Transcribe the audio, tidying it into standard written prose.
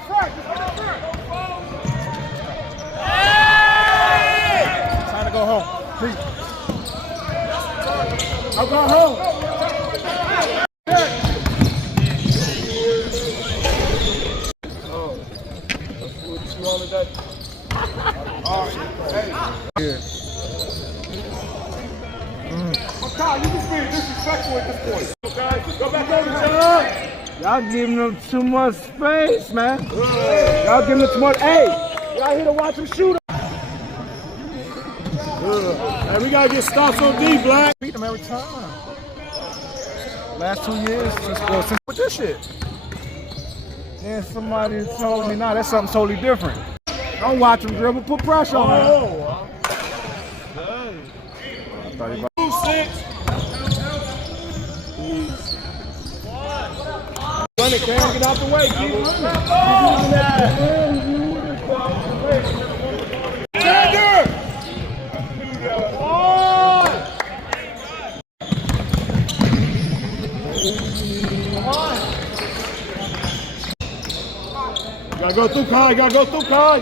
Time to go home. Please. I'll go home. Kyle, you just being disrespectful at this point. Okay, go back over, John. Y'all giving them too much space, man. Y'all giving them too much. Hey, y'all here to watch them shoot. Hey, we gotta get stops on D, Black. Beat them every time. Last 2 years since with this shit. Then somebody told me, nah, that's something totally different. Don't watch them dribble, put pressure on them. Oh, 2-6. Run it, Cam. Get out the way. Keep You gotta go through, Kai. You gotta go through, Kai.